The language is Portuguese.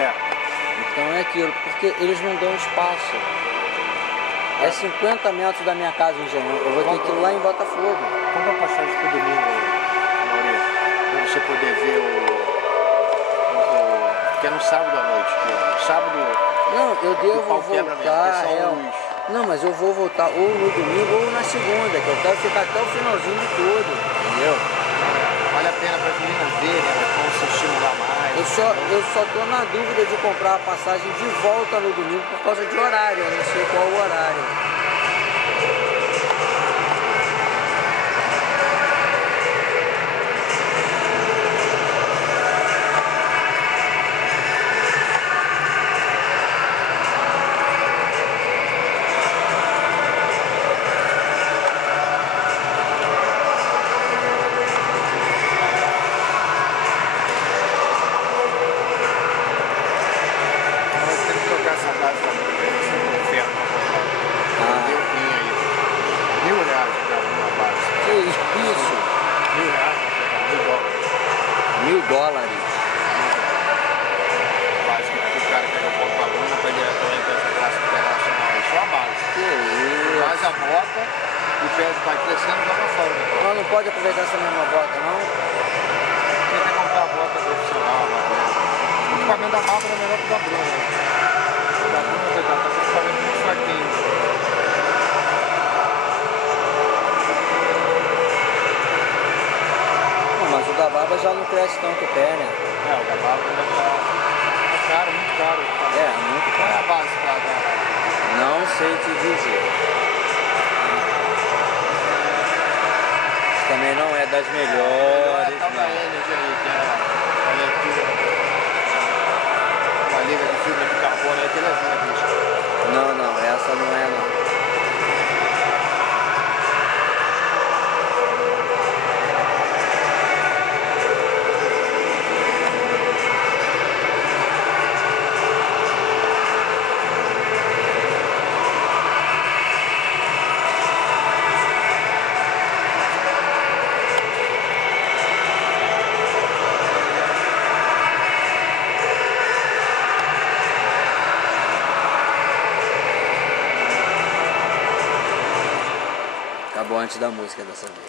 É. Então é aquilo, porque eles não dão espaço. É 50 metros da minha casa em Engenhão. Eu vou ter que ir lá em Botafogo. Compra passagem pro domingo, Maurício, pra você poder ver que é no sábado à noite. Sábado. Não, eu devo voltar. Não, mas eu vou voltar ou no domingo ou na segunda, que eu quero ficar até o finalzinho de tudo, entendeu? Vale a pena para as meninas verem, elas vão se estimular mais. Eu só tô na dúvida de comprar a passagem de volta no domingo por causa de horário, eu não sei qual o horário. Isso. $1000. Base que o cara pega o ponto para Bruna para diretamente dessa classe internacional. Isso é a base. Que isso? Faz a bota e o pé vai crescendo e joga fora. Ela não pode aproveitar essa mesma bota, não? Você quer comprar a bota profissional, o equipamento da Bárbara é melhor que o da Bruna. O da Bruna, coitado, tá com o equipamento muito fraquinho. Mas o da Bárbara já não cresce tanto o pé, né? É, o da Bárbara já tá caro, muito caro. É, muito Qual é caro. a base da Não sei te dizer. Também não é das melhores, não. A Energy aí, que é a leitura, uma liga de fibra de carbono aí, que ele é bicho. Não, essa não é não. Acabou antes da música dessa vez.